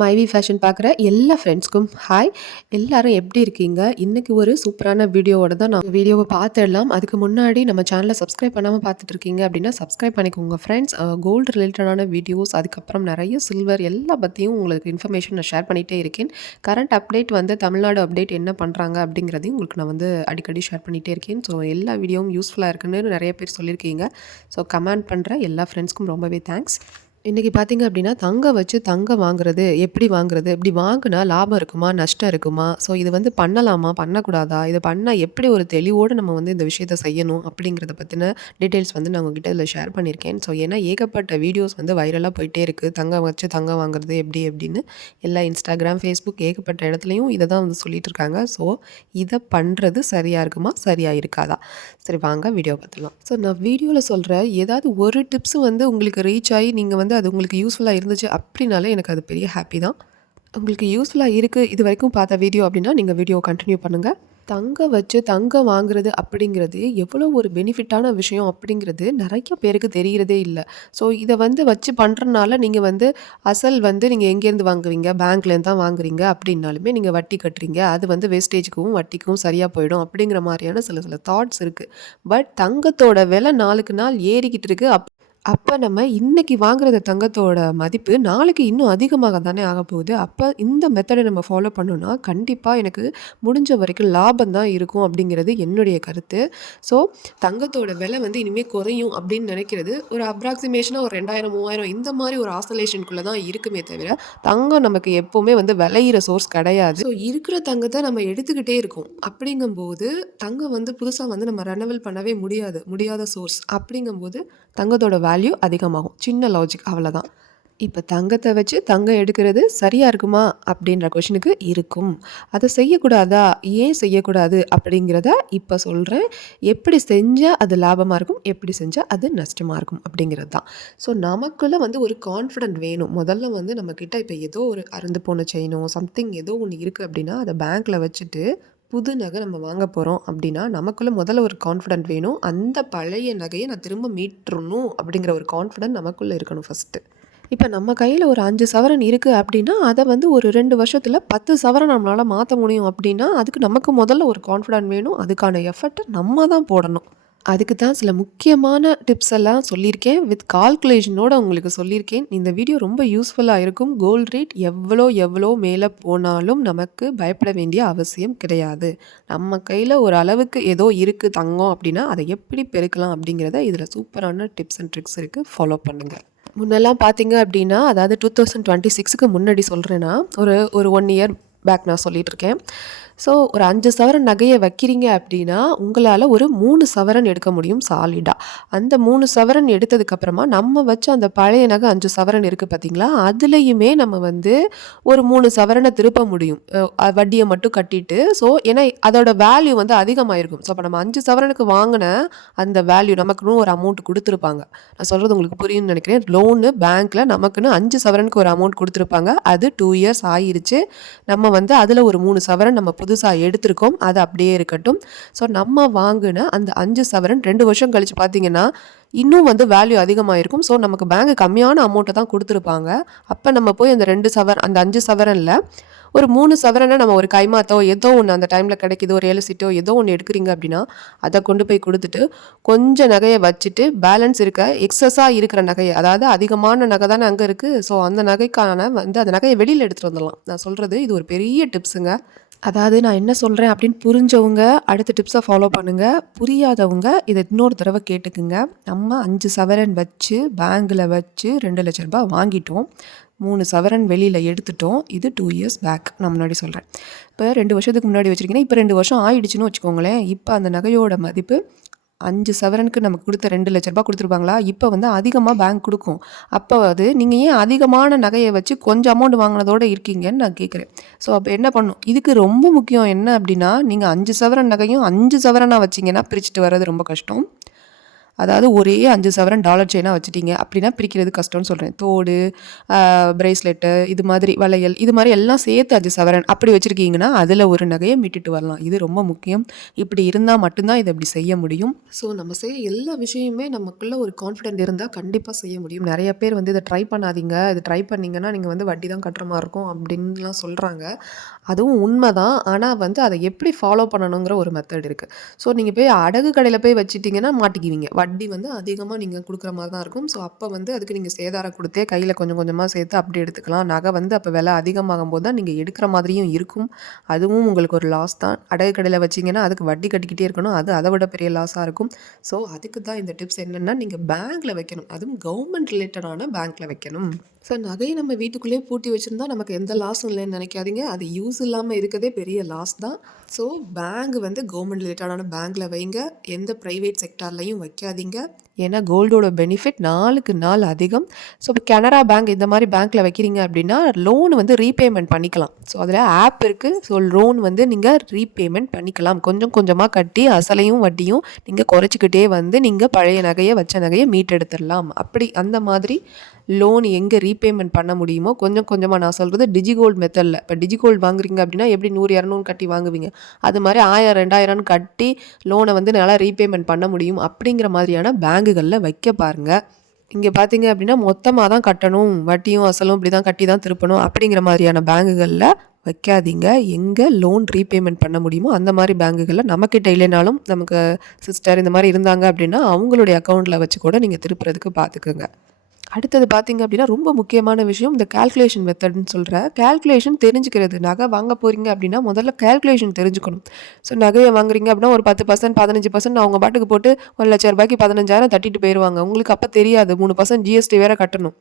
மைவி ஃபேஷன் பார்க்குற எல்லா ஃப்ரெண்ட்ஸ்க்கும் ஹாய். எல்லாரும் எப்படி இருக்கீங்க? இன்னைக்கு ஒரு சூப்பரான வீடியோவோட தான் நான் வீடியோவை பார்த்துடலாம். அதுக்கு முன்னாடி நம்ம சேனலை சப்ஸ்கிரைப் பண்ணாமல் பார்த்துட்டு இருக்கீங்க அப்படின்னா சப்ஸ்கிரைப் பண்ணிக்கோங்க ஃப்ரெண்ட்ஸ். கோல்டு ரிலேட்டடான வீடியோஸ், அதுக்கப்புறம் நிறைய சில்வர் எல்லா பற்றியும் உங்களுக்கு இன்ஃபர்மேஷன் நான் ஷேர் பண்ணிகிட்டே இருக்கேன். கரண்ட் அப்டேட் வந்து தமிழ்நாடு அப்டேட் என்ன பண்ணுறாங்க அப்படிங்கிறதையும் உங்களுக்கு நான் வந்து அடிக்கடி ஷேர் பண்ணிகிட்டே இருக்கேன். ஸோ எல்லா வீடியோவும் யூஸ்ஃபுல்லாக இருக்குன்னு நிறைய பேர் சொல்லியிருக்கீங்க. ஸோ கமெண்ட் பண்ணுற எல்லா ஃப்ரெண்ட்ஸ்க்கும் ரொம்பவே தேங்க்ஸ். இன்றைக்கி பார்த்தீங்க அப்படின்னா தங்கம் வச்சு தங்கம் வாங்குறது எப்படி வாங்குறது, இப்படி வாங்கினா லாபம் இருக்குமா நஷ்டம் இருக்குமா, ஸோ இது வந்து பண்ணலாமா பண்ணக்கூடாதா, இதை பண்ணால் எப்படி ஒரு தெளிவோடு நம்ம வந்து இந்த விஷயத்தை செய்யணும் அப்படிங்கிறத பற்றின டீட்டெயில்ஸ் வந்து நான் உங்ககிட்ட இதில் ஷேர் பண்ணியிருக்கேன். ஸோ ஏன்னா ஏகப்பட்ட வீடியோஸ் வந்து வைரலாக போயிட்டே இருக்குது, தங்கம் வச்சு தங்கம் வாங்குறது எப்படி எப்படின்னு எல்லா இன்ஸ்டாகிராம் ஃபேஸ்புக் ஏகப்பட்ட இடத்துலையும் இதை தான் வந்து சொல்லிட்டு இருக்காங்க. ஸோ இதை பண்ணுறது சரியாக இருக்குமா சரியாக இருக்காதா, சரி வாங்க வீடியோ பார்த்துலாம். ஸோ நான் வீடியோவில் சொல்கிற ஏதாவது ஒரு டிப்ஸ் வந்து உங்களுக்கு ரீச் ஆகி நீங்கள் வந்து அது உங்களுக்கு யூஸ்ஃபுல்லாக இருந்துச்சு அப்படின்னாலே எனக்கு அது பெரிய ஹாப்பி தான். உங்களுக்கு யூஸ்ஃபுல்லாக இருக்குது இது வரைக்கும் பார்த்த வீடியோ அப்படின்னா நீங்கள் வீடியோ கண்டினியூ பண்ணுங்கள். தங்கம் வச்சு தங்கம் வாங்குறது அப்படிங்கிறது எவ்வளோ ஒரு பெனிஃபிட்டான விஷயம் அப்படிங்கிறது நிறைய பேருக்கு தெரிகிறதே இல்லை. ஸோ இதை வந்து வச்சு பண்ணுறதுனால நீங்கள் வந்து அசல் வந்து நீங்கள் எங்கேருந்து வாங்குவீங்க, பேங்க்லேருந்து தான் வாங்குறீங்க அப்படின்னாலுமே நீங்கள் வட்டி கட்டுறீங்க, அது வந்து வேஸ்டேஜுக்கும் வட்டிக்கும் சரியாக போயிடும் அப்படிங்கிற மாதிரியான சில சில தாட்ஸ் இருக்குது. பட் தங்கத்தோட விலை நாளுக்கு நாள் ஏறிக்கிட்டு இருக்குது. அப்போ நம்ம இன்றைக்கி வாங்குறத தங்கத்தோட மதிப்பு நாளைக்கு இன்னும் அதிகமாக தானே ஆக போகுது. அப்போ இந்த மெத்தடை நம்ம ஃபாலோ பண்ணோன்னா கண்டிப்பாக எனக்கு முடிஞ்ச வரைக்கும் லாபம் தான் இருக்கும் அப்படிங்கிறது என்னுடைய கருத்து. ஸோ தங்கத்தோட விலை வந்து இனிமேல் குறையும் அப்படின்னு நினைக்கிறது ஒரு அப்ராக்சிமேஷனாக ஒரு 2000 3000 இந்த மாதிரி ஒரு ஆசோலேஷனுக்குள்ளே தான் இருக்குமே தவிர தங்கம் நமக்கு எப்போவுமே வந்து விளையிற சோர்ஸ் கிடையாது. ஸோ இருக்கிற தங்கத்தை நம்ம எடுத்துக்கிட்டே இருக்கோம். அப்படிங்கும்போது தங்கம் வந்து புதுசாக வந்து நம்ம ரெனவல் பண்ணவே முடியாத சோர்ஸ். அப்படிங்கும்போது தங்கத்தோட வேல்யூ அதிகமாகும். சின்ன லாஜிக் அவ்வளோதான். இப்போ தங்கத்தை வச்சு தங்கம் எடுக்கிறது சரியாக இருக்குமா அப்படின்ற கொஷினுக்கு இருக்கும். அதை செய்யக்கூடாதா, ஏன் செய்யக்கூடாது அப்படிங்கிறத இப்போ சொல்கிறேன். எப்படி செஞ்சால் அது லாபமாக இருக்கும், எப்படி செஞ்சால் அது நஷ்டமாக இருக்கும் அப்படிங்கிறது தான். ஸோ நமக்குள்ளே வந்து ஒரு கான்ஃபிடென்ட் வேணும். முதல்ல வந்து நம்மக்கிட்ட இப்போ ஏதோ ஒரு அறுந்து போன செயினோ சம்திங் ஏதோ ஒன்று இருக்குது அப்படின்னா அதை பேங்க்கில் வச்சுட்டு புது நகை நம்ம வாங்க போகிறோம் அப்படின்னா நமக்குள்ளே முதல்ல ஒரு கான்ஃபிடென்ட் வேணும். அந்த பழைய நகையை நான் திரும்ப மீட்டுறணும் அப்படிங்கிற ஒரு கான்ஃபிடென்ட் நமக்குள்ளே இருக்கணும் ஃபஸ்ட்டு. இப்போ நம்ம கையில் ஒரு 5 சவரன் இருக்குது அப்படின்னா அதை வந்து ஒரு 2 வருஷத்தில் 10 சவரன் நம்மளால் மாற்ற முடியும் அப்படின்னா அதுக்கு நமக்கு முதல்ல ஒரு கான்ஃபிடென்ட் வேணும். அதுக்கான எஃபர்ட்டை நம்ம தான் போடணும். அதுக்கு தான் சில முக்கியமான டிப்ஸ் எல்லாம் சொல்லியிருக்கேன், வித் கால்குலேஷனோடு உங்களுக்கு சொல்லியிருக்கேன். இந்த வீடியோ ரொம்ப யூஸ்ஃபுல்லாக இருக்கும். கோல்ட் ரேட் எவ்வளோ மேலே போனாலும் நமக்கு பயப்பட வேண்டிய அவசியம் கிடையாது. நம்ம கையில் ஒரு அளவுக்கு ஏதோ இருக்குது தங்கம் அப்படின்னா அதை எப்படி பெருக்கலாம் அப்படிங்கிறத இதில் சூப்பரான டிப்ஸ் அண்ட் ட்ரிக்ஸ் இருக்குது, ஃபாலோ பண்ணுங்கள். முன்னெல்லாம் பார்த்தீங்க அப்படின்னா அதாவது 2026க்கு முன்னாடி சொல்கிறேன்னா ஒரு 1 இயர் பேக் நான் சொல்லிகிட்ருக்கேன். ஸோ ஒரு 5 சவரன் நகையை வைக்கிறீங்க அப்படின்னா உங்களால் ஒரு 3 சவரன் எடுக்க முடியும் சாலிடாக. அந்த 3 சவரன் எடுத்ததுக்கப்புறமா நம்ம வச்ச அந்த பழைய நகை 5 சவரன் இருக்குது பார்த்தீங்களா, அதுலேயுமே நம்ம வந்து ஒரு 3 சவரனை திருப்ப முடியும், வட்டியை மட்டும் கட்டிட்டு. ஸோ ஏன்னா அதோட வேல்யூ வந்து அதிகமாகிருக்கும். ஸோ அப்போ நம்ம 5 சவரனுக்கு வாங்கின அந்த வேல்யூ நமக்குன்னு ஒரு அமௌண்ட் கொடுத்துருப்பாங்க. நான் சொல்கிறது உங்களுக்கு புரியும்னு நினைக்கிறேன். லோனு பேங்க்கில் நமக்குன்னு 5 சவரனுக்கு ஒரு அமௌண்ட் கொடுத்துருப்பாங்க. அது 2 இயர்ஸ் ஆகிருச்சு. நம்ம வந்து அதில் ஒரு 3 சவரன் நம்ம புதுசாக எடுத்திருக்கோம், அது அப்படியே இருக்கட்டும். ஸோ நம்ம வாங்கின அந்த 5 சவரன் 2 வருஷம் கழித்து பார்த்தீங்கன்னா இன்னும் வந்து வேல்யூ அதிகமாக இருக்கும். ஸோ நமக்கு பேங்க் கம்மியான அமௌண்ட்டை தான் கொடுத்துருப்பாங்க. அப்போ நம்ம போய் அந்த 5 சவரனில் ஒரு 3 சவரனை நம்ம ஒரு கைமாத்தோ ஏதோ ஒன்று அந்த டைமில் கிடைக்கிது, ஒரு 7 சீட்டோ ஏதோ ஒன்று எடுக்கிறீங்க அப்படின்னா அதை கொண்டு போய் கொடுத்துட்டு கொஞ்சம் நகையை வச்சுட்டு பேலன்ஸ் இருக்க எக்ஸஸாக இருக்கிற நகையை, அதாவது அதிகமான நகை தானே அங்கே இருக்குது, ஸோ அந்த நகைக்கான வந்து அந்த நகையை வெளியில் எடுத்துகிட்டு வந்துடலாம். நான் சொல்கிறது இது ஒரு பெரிய டிப்ஸுங்க. அதாவது நான் என்ன சொல்கிறேன் அப்படின்னு புரிஞ்சவங்க அடுத்த டிப்ஸை ஃபாலோ பண்ணுங்கள், புரியாதவங்க இதை இன்னொரு தடவை கேட்டுக்குங்க. நம்ம 5 சவரன் வச்சு பேங்கில் வச்சு 2 லட்ச ரூபாய் வாங்கிட்டோம், 3 சவரன் வெளியில் எடுத்துட்டோம். இது 2 இயர்ஸ் பேக் நான் முன்னாடி சொல்கிறேன். இப்போ 2 வருஷத்துக்கு முன்னாடி வச்சுருக்கீங்கன்னா இப்போ 2 வருஷம் ஆயிடுச்சுன்னு வச்சுக்கோங்களேன். இப்போ அந்த நகையோட மதிப்பு 5 சவரனுக்கு நமக்கு கொடுத்த 2 லட்ச ரூபாய் கொடுத்துருப்பாங்களா, இப்போ வந்து அதிகமாக பேங்க் கொடுக்கும். அப்போ அது நீங்கள் ஏன் அதிகமான நகையை வச்சு கொஞ்சம் அமௌண்ட் வாங்கினதோடு இருக்கீங்கன்னு நான் கேட்குறேன். ஸோ அப்போ என்ன பண்ணும், இதுக்கு ரொம்ப முக்கியம் என்ன அப்படின்னா நீங்கள் 5 சவரன் நகையும் 5 சவரனாக வச்சிங்கன்னா பிரிச்சுட்டு வர்றது ரொம்ப கஷ்டம். அதாவது ஒரே 5 சவரன் டாலர் செயினாக வச்சுட்டீங்க அப்படின்னா பிரிக்கிறது கஷ்டம்னு சொல்கிறேன். தோடு, பிரேஸ்லெட்டு, இது மாதிரி வளையல், இது மாதிரி எல்லாம் சேர்த்து 5 சவரன் அப்படி வச்சுருக்கீங்கன்னா அதில் ஒரு நகையை மீட்டுட்டு வரலாம். இது ரொம்ப முக்கியம். இப்படி இருந்தால் மட்டும்தான் இதை இப்படி செய்ய முடியும். ஸோ நம்ம செய்ய எல்லா விஷயமே நமக்குள்ள ஒரு கான்ஃபிடென்ட் இருந்தால் கண்டிப்பாக செய்ய முடியும். நிறைய பேர் வந்து இதை ட்ரை பண்ணாதீங்க, இது ட்ரை பண்ணிங்கன்னா நீங்கள் வந்து வட்டி தான் கட்டுற மாதிரி இருக்கும் அப்படின்லாம் சொல்கிறாங்க. அதுவும் உண்மை தான். ஆனால் வந்து அதை எப்படி ஃபாலோ பண்ணணுங்கிற ஒரு மெத்தட் இருக்குது. ஸோ நீங்கள் போய் அடகு கடையில் போய் வச்சுட்டிங்கன்னா மாட்டிக்குவீங்க. வட்டி வந்து அதிகமாக நீங்கள் கொடுக்குற மாதிரி தான் இருக்கும். ஸோ அப்போ வந்து அதுக்கு நீங்கள் சேதாரம் கொடுத்தே கையில் கொஞ்சம் கொஞ்சமாக சேர்த்து அப்படி எடுத்துக்கலாம். நகை வந்து அப்போ விலை அதிகமாகும் போது தான் நீங்கள் எடுக்கிற மாதிரியும் இருக்கும். அதுவும் உங்களுக்கு ஒரு லாஸ் தான். அடகு கடையில் வச்சிங்கன்னா அதுக்கு வட்டி கட்டிக்கிட்டே இருக்கணும். அது அதை விட பெரிய லாஸாக இருக்கும். ஸோ அதுக்கு தான் இந்த டிப்ஸ் என்னென்னா, நீங்கள் பேங்க்கில் வைக்கணும். அதுவும் கவர்மெண்ட் ரிலேட்டடான பேங்க்கில் வைக்கணும். ஸோ நகையை நம்ம வீட்டுக்குள்ளேயே பூட்டி வச்சுருந்தா நமக்கு எந்த லாஸும் இல்லைன்னு நினைக்காதீங்க. அது யூஸ் இல்லாமல் இருக்கதே பெரிய லாஸ் தான். ஸோ பேங்க் வந்து கவர்மெண்ட் ரிலேட்டடான பேங்க்கில் வைங்க. எந்த ப்ரைவேட் செக்டார்லையும் வைக்காதீங்க. ஏன்னா கோல்டோட பெனிஃபிட் நாளுக்கு நாள் அதிகம். ஸோ இப்போ கனரா பேங்க் இந்த மாதிரி பேங்க்கில் வைக்கிறீங்க அப்படின்னா லோன் வந்து ரீபேமெண்ட் பண்ணிக்கலாம். ஸோ அதில் ஆப் இருக்குது. ஸோ லோன் வந்து நீங்கள் ரீபேமெண்ட் பண்ணிக்கலாம். கொஞ்சம் கொஞ்சமாக கட்டி அசலையும் வட்டியும் நீங்கள் குறைச்சிக்கிட்டே வந்து நீங்கள் பழைய நகையை வச்ச நகையை மீட்டெடுத்துடலாம். அப்படி அந்த மாதிரி லோன் எங்கே ரீபேமெண்ட் பண்ண முடியுமோ கொஞ்சம் கொஞ்சமாக, நான் சொல்கிறது டிஜிகோல்டு மெத்தடில். இப்போ டிஜிகோல்டு வாங்குறீங்க அப்படின்னா எப்படி 100, 200 கட்டி வாங்குவீங்க, அது மாதிரி 1000, 2000 கட்டி லோனை வந்து நல்லா ரீபேமெண்ட் பண்ண முடியும். அப்படிங்கிற மாதிரியான பேங்குகளில் வைக்க பாருங்கள். இங்கே பார்த்தீங்க அப்படின்னா மொத்தமாக தான் கட்டணும், வட்டியும் அசலும் இப்படி தான் கட்டி தான் திருப்பணும் அப்படிங்கிற மாதிரியான பேங்குகளில் வைக்காதீங்க. எங்கே லோன் ரீபேமெண்ட் பண்ண முடியுமோ அந்த மாதிரி பேங்குகளில், நம்மக்கிட்ட இல்லைனாலும் நமக்கு சிஸ்டர் இந்த மாதிரி இருந்தாங்க அப்படின்னா அவங்களுடைய அக்கௌண்ட்டில் வச்சு கூட நீங்கள் திருப்புறதுக்கு பார்த்துக்குங்க. அடுத்தது பார்த்தீங்க அப்படின்னா ரொம்ப முக்கியமான விஷயம் இந்த கால்குலேஷன் மெத்தட்னு சொல்கிறேன். கால்குலேஷன் தெரிஞ்சுக்கிறது. நகை வாங்க போகிறீங்க அப்படின்னா முதல்ல கால்குலேஷன் தெரிஞ்சுக்கணும். ஸோ நகையை வாங்குறீங்க அப்படின்னா ஒரு 10%, 15% அவங்க பாட்டுக்கு போட்டு ₹1,00,000 15,000 தட்டிட்டு போயிடுவாங்க. உங்களுக்கு அப்போ தெரியாது 3% ஜிஎஸ்டி வேறு கட்டணும்.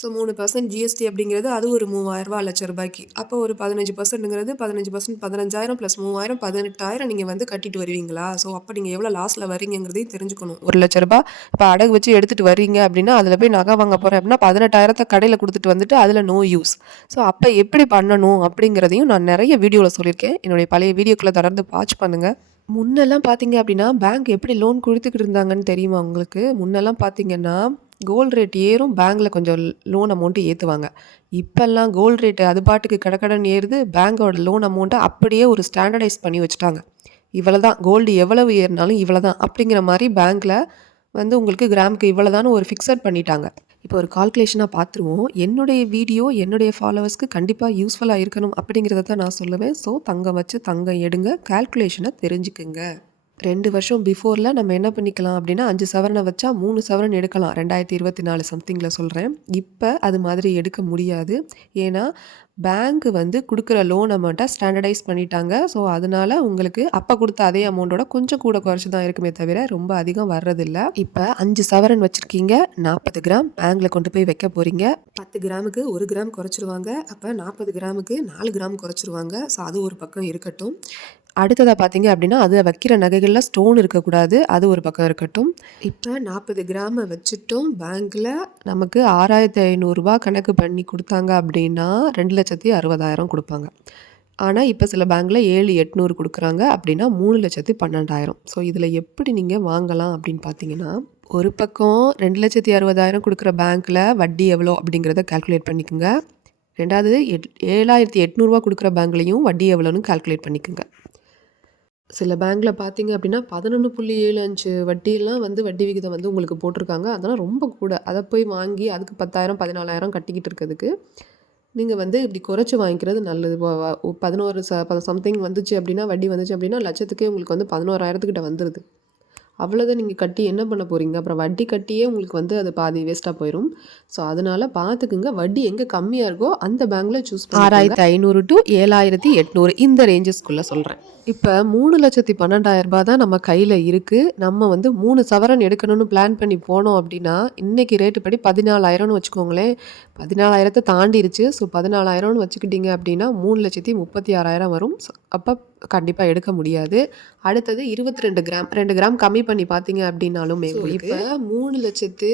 ஸோ 3% ஜிஎஸ்டி அப்படிங்கிறது அது ஒரு ₹3,000 ₹1,00,000. அப்போ ஒரு 15%ங்கிறது 15% 15,000 + 3,000 18,000 நீங்கள் வந்து கட்டிட்டு வருவீங்களா? ஸோ அப்போ நீங்கள் எவ்வளோ லாஸில் வரீங்கிறதையும் தெரிஞ்சுக்கணும். ₹1,00,000 இப்போ அடகு வச்சு எடுத்துகிட்டு வரீங்க அப்படின்னா அதில் போய் நகை வாங்க போகிறேன் அப்படின்னா 18,000 கடையில் கொடுத்துட்டு வந்துட்டு அதில் நோ யூஸ். ஸோ அப்போ எப்படி பண்ணணும் அப்படிங்கிறதையும் நான் நிறைய வீடியோவில் சொல்லியிருக்கேன். என்னுடைய பழைய வீடியோக்குள்ளே தொடர்ந்து வாட்ச் பண்ணுங்கள். முன்னெல்லாம் பார்த்தீங்க அப்படின்னா பேங்க் எப்படி லோன் கொடுத்துக்கிட்டு இருந்தாங்கன்னு தெரியுமா உங்களுக்கு? முன்னெல்லாம் பார்த்தீங்கன்னா கோல்டு ரேட் ஏறும், பேங்க்கில் கொஞ்சம் லோன் அமௌண்ட்டு ஏற்றுவாங்க. இப்போல்லாம் கோல்டு ரேட்டு அது பாட்டுக்கு கடகடன்னு ஏறுது. பேங்கோட லோன் அமௌண்ட்டை அப்படியே ஒரு ஸ்டாண்டர்டைஸ் பண்ணி வச்சுட்டாங்க. இவ்வளோ தான், கோல்டு எவ்வளவு ஏறினாலும் இவ்வளோ தான் அப்படிங்கிற மாதிரி பேங்க்கில் வந்து உங்களுக்கு கிராமுக்கு இவ்வளோ தான் ஒரு ஃபிக்ஸட் பண்ணிட்டாங்க. இப்போ ஒரு கால்குலேஷனாக பார்த்துருவோம். என்னுடைய வீடியோ என்னுடைய ஃபாலோவர்ஸ்க்கு கண்டிப்பாக யூஸ்ஃபுல்லாக இருக்கணும் அப்படிங்கிறத தான் நான் சொல்லுவேன். ஸோ தங்கம் வச்சு தங்கம் எடுங்க, கால்குலேஷனை தெரிஞ்சுக்குங்க. 2 வருஷம் பிஃபோரில் நம்ம என்ன பண்ணிக்கலாம் அப்படின்னா 5 சவரனை வச்சா 3 சவரன் எடுக்கலாம். 2024 சம்திங்கில் சொல்கிறேன். இப்போ அது மாதிரி எடுக்க முடியாது. ஏன்னா பேங்க் வந்து கொடுக்குற லோன் அமௌண்ட்டை ஸ்டாண்டர்டைஸ் பண்ணிட்டாங்க. ஸோ அதனால் உங்களுக்கு அப்போ கொடுத்த அதே அமௌண்ட்டோட கொஞ்சம் கூட குறைச்சி தான் இருக்குமே தவிர ரொம்ப அதிகம் வர்றதில்லை. இப்போ 5 சவரன் வச்சுருக்கீங்க, 40 கிராம் பேங்கில் கொண்டு போய் வைக்க போகிறீங்க. 10 கிராமுக்கு 1 கிராம் குறைச்சிருவாங்க. அப்போ 40 கிராமுக்கு 4 கிராம் குறைச்சிருவாங்க. ஸோ அது ஒரு பக்கம் இருக்கட்டும். அடுத்ததாக பார்த்தீங்க அப்படின்னா அது வைக்கிற நகைகளில் ஸ்டோன் இருக்கக்கூடாது, அது ஒரு பக்கம் இருக்கட்டும். இப்போ 40 கிராமை வச்சுட்டோம். பேங்க்கில் நமக்கு ₹6,500 கணக்கு பண்ணி கொடுத்தாங்க அப்படின்னா 2,60,000 கொடுப்பாங்க. ஆனால் இப்போ சில பேங்க்கில் 7,800 கொடுக்குறாங்க அப்படின்னா 3,12,000. ஸோ இதில் எப்படி நீங்கள் வாங்கலாம் அப்படின்னு பார்த்தீங்கன்னா, ஒரு பக்கம் 2,60,000 கொடுக்குற பேங்க்கில் வட்டி எவ்வளோ அப்படிங்கிறத கால்குலேட் பண்ணிக்கோங்க. ரெண்டாவது 7,800 கொடுக்குற பேங்க்லேயும் வட்டி எவ்வளோன்னு கால்குலேட் பண்ணிக்கோங்க. சில பேங்க்கில் பார்த்தீங்க அப்படின்னா 11.75 வட்டியெல்லாம் வந்து வட்டி விகிதம் வந்து உங்களுக்கு போட்டிருக்காங்க. அதெல்லாம் ரொம்ப கூட. அதை போய் வாங்கி அதுக்கு 10,000 14,000 கட்டிக்கிட்டு இருக்கிறதுக்கு நீங்கள் வந்து இப்படி குறைச்சி வாங்கிக்கிறது நல்லது. 11 சம்திங் வந்துச்சு அப்படின்னா, வட்டி வந்துச்சு அப்படின்னா லட்சத்துக்கே உங்களுக்கு வந்து 11,000 வந்துடுது. அவ்வளோதான் நீங்கள் கட்டி என்ன பண்ண போகிறீங்க? அப்புறம் வட்டி கட்டியே உங்களுக்கு வந்து அது பாதி வேஸ்ட்டாக போயிடும். ஸோ அதனால் பார்த்துக்குங்க. வட்டி எங்கே கம்மியாக இருக்கோ அந்த பேங்க்கில் சூஸ் பண்ணி 6,500 to 7,800 இந்த ரேஞ்சஸ்க்குள்ளே சொல்கிறேன். இப்போ 3,12,000 தான் நம்ம கையில் இருக்குது. நம்ம வந்து 3 சவரன் எடுக்கணும்னு பிளான் பண்ணி போனோம் அப்படின்னா இன்றைக்கி ரேட்டு படி 14,000ன்னு வச்சுக்கோங்களேன். 14,000 தாண்டிருச்சு. ஸோ 14,000ன்னு வச்சுக்கிட்டிங்க அப்படின்னா 3,36,000 வரும். அப்போ கண்டிப்பா எடுக்க முடியாது. அடுத்தது 22 கிராம் 2 கிராம் கம்மி பண்ணி பார்த்தீங்க அப்படின்னாலுமே இப்ப 3,00,000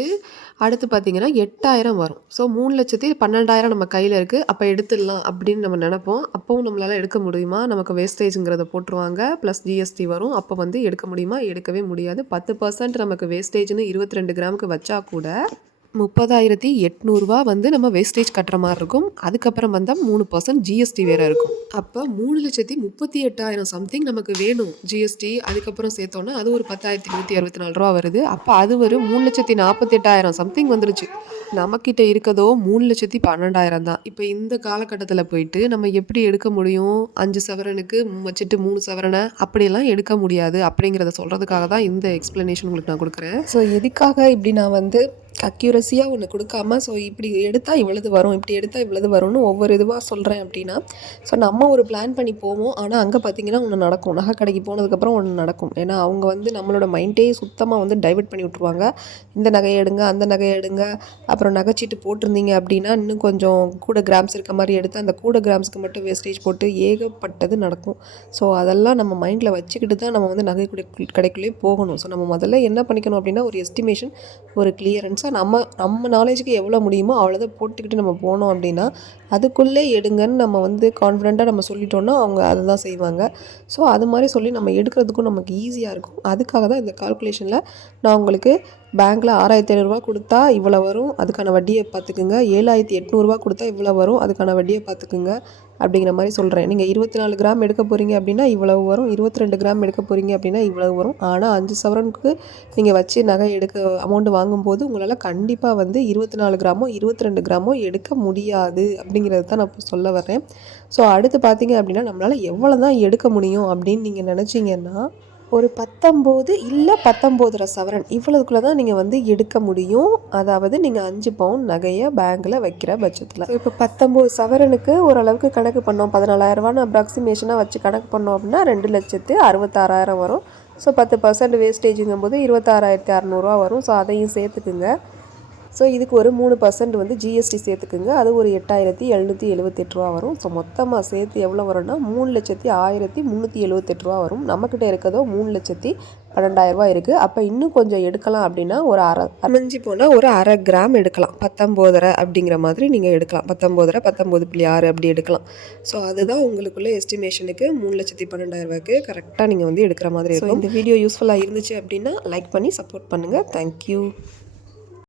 அடுத்து பார்த்தீங்கன்னா 8,000 வரும். ஸோ 3,12,000 நம்ம கையில இருக்கு. அப்ப எடுத்துடலாம் அப்படின்னு நம்ம நெனைப்போம். அப்பவும் நம்மளால எடுக்க முடியுமா? நமக்கு வேஸ்டேஜ்ங்கிறத போட்டுருவாங்க. ப்ளஸ் ஜிஎஸ்டி வரும். அப்ப வந்து எடுக்க முடியுமா? எடுக்கவே முடியாது. 10% நமக்கு வேஸ்டேஜ்ன்னு 22 கிராமுக்கு வச்சா கூட ரூ. 30,800 வந்து நம்ம வேஸ்டேஜ் கட்டுற மாரி இருக்கும். அதுக்கப்புறம் வந்தா 3% ஜிஎஸ்டி வேற இருக்கும். அப்ப 3,38,000 சம்திங் நமக்கு வேணும். ஜிஎஸ்டி அதுக்கப்புறம் சேர்த்தோம்னா அது ஒரு ரூ. 10,164 வருது. அப்ப அது ஒரு 3,48,000 சம்திங் வந்துருச்சு. நம்மகிட்ட இருக்கதோ 3,12,000 தான். இப்ப இந்த காலகட்டத்தில போயிட்டு நம்ம எப்படி எடுக்க முடியும்? 5 சவரனுக்கு வச்சுட்டு 3 சவரன அப்படியெல்லாம் எடுக்க முடியாது. அப்படிங்கிறத சொல்றதுக்காக தான் இந்த எக்ஸ்ப்ளனேஷன் உங்களுக்கு நான் குடுக்குறேன். ஸோ எதுக்காக இப்படி நான் வந்து அக்யூரஸியாக ஒன்று கொடுக்காம ஸோ இப்படி எடுத்தால் இவ்வளவு வரும், இப்படி எடுத்தால் இவ்வளவு வரும்னு ஒவ்வொரு இதுவாக சொல்கிறேன் அப்படின்னா, ஸோ நம்ம ஒரு பிளான் பண்ணி போவோம். ஆனால் அங்கே பார்த்தீங்கன்னா ஒன்று நடக்கும். நகை கடைக்கு போனதுக்கப்புறம் ஒன்று நடக்கும். ஏன்னா அவங்க வந்து நம்மளோட மைண்டே சுத்தமாக வந்து டைவர்ட் பண்ணி விட்ருவாங்க. இந்த நகையை எடுங்க, அந்த நகையை எடுங்க, அப்புறம் நகைச்சீட்டு போட்டிருந்தீங்க அப்படின்னா இன்னும் கொஞ்சம் கூட கிராம்ஸ் இருக்க மாதிரி எடுத்து அந்த கூட கிராம்ஸ்க்கு மட்டும் வேஸ்டேஜ் போட்டு ஏகப்பட்டது நடக்கும். ஸோ அதெல்லாம் நம்ம மைண்டில் வச்சுக்கிட்டு தான் நம்ம வந்து நகை கடைக்குள்ளேயே போகணும். ஸோ நம்ம முதல்ல என்ன பண்ணிக்கணும் அப்படின்னா ஒரு எஸ்டிமேஷன், ஒரு கிளியரன்ஸாக நம்ம நாலேஜுக்கு எவ்வளோ முடியுமோ அவ்வளோதான் போட்டுக்கிட்டு நம்ம போனோம் அப்படின்னா அதுக்குள்ளே எடுங்கன்னு நம்ம வந்து கான்ஃபிடெண்ட்டாக நம்ம சொல்லிட்டோன்னா அவங்க அதை தான் செய்வாங்க. ஸோ அது மாதிரி சொல்லி நம்ம எடுக்கிறதுக்கும் நமக்கு ஈஸியாக இருக்கும். அதுக்காக தான் இந்த கால்குலேஷனில் நான் உங்களுக்கு பேங்க்கில் 6,500 கொடுத்தா இவ்வளோ வரும், அதுக்கான வட்டியை பார்த்துக்குங்க. 7,800 கொடுத்தா இவ்வளோ வரும், அதுக்கான வட்டியை பார்த்துக்குங்க அப்படிங்கிற மாதிரி சொல்கிறேன். நீங்கள் 24 கிராம் எடுக்க போகிறீங்க அப்படின்னா இவ்வளவு வரும், 22 கிராம் எடுக்க போகிறீங்க அப்படின்னா இவ்வளவு வரும். ஆனால் 5 சவரனுக்கு நீங்கள் வச்சு நகை எடுக்க அமௌண்ட் வாங்கும்போது உங்களால் கண்டிப்பாக வந்து 24 கிராமோ 22 கிராமோ எடுக்க முடியாது அப்படிங்கிறது தான் நான் சொல்ல வர்றேன். ஸோ அடுத்து பார்த்தீங்க அப்படின்னா நம்மளால் எவ்வளோ தான் எடுக்க முடியும் அப்படின்னு நீங்கள் நினச்சிங்கன்னா ஒரு 19 இல்லை 19.5 சவரன் இவ்வளவுக்குள்ளே தான் நீங்கள் வந்து எடுக்க முடியும். அதாவது நீங்கள் 5 பவுன் நகையை பேங்க்கில் வைக்கிற பட்சத்தில். இப்போ 19 சவரனுக்கு ஓரளவுக்கு கணக்கு பண்ணோம், 14,000 அப்ராக்சிமேஷனாக வச்சு கணக்கு பண்ணோம் அப்படின்னா 2,66,000 வரும். ஸோ 10% வேஸ்டேஜுங்கும் போது 26,600 வரும். ஸோ அதையும் சேர்த்துக்குங்க. ஸோ இதுக்கு ஒரு 3% வந்து ஜிஎஸ்டி சேர்த்துக்குங்க. அது ஒரு 8,778 வரும். ஸோ மொத்தமாக சேர்த்து எவ்வளோ வரும்னா 3,01,378 வரும். நம்மக்கிட்ட இருக்கிறதோ 3,12,000 இருக்குது. அப்போ இன்னும் கொஞ்சம் எடுக்கலாம் அப்படின்னா ஒரு மிஞ்சி போனால் ஒரு 1/2 கிராம் எடுக்கலாம். 19.5 அப்படிங்கிற மாதிரி நீங்கள் எடுக்கலாம். 19.5 19.6 அப்படி எடுக்கலாம். ஸோ அதுதான் உங்களுக்குள்ள எஸ்டிமேஷனுக்கு 3,12,000 கரெக்டாக நீங்கள் வந்து எடுக்கிற மாதிரி இருக்கும். இந்த வீடியோ யூஸ்ஃபுல்லாக இருந்துச்சு அப்படின்னா லைக் பண்ணி சப்போர்ட் பண்ணுங்கள். தேங்க்யூ.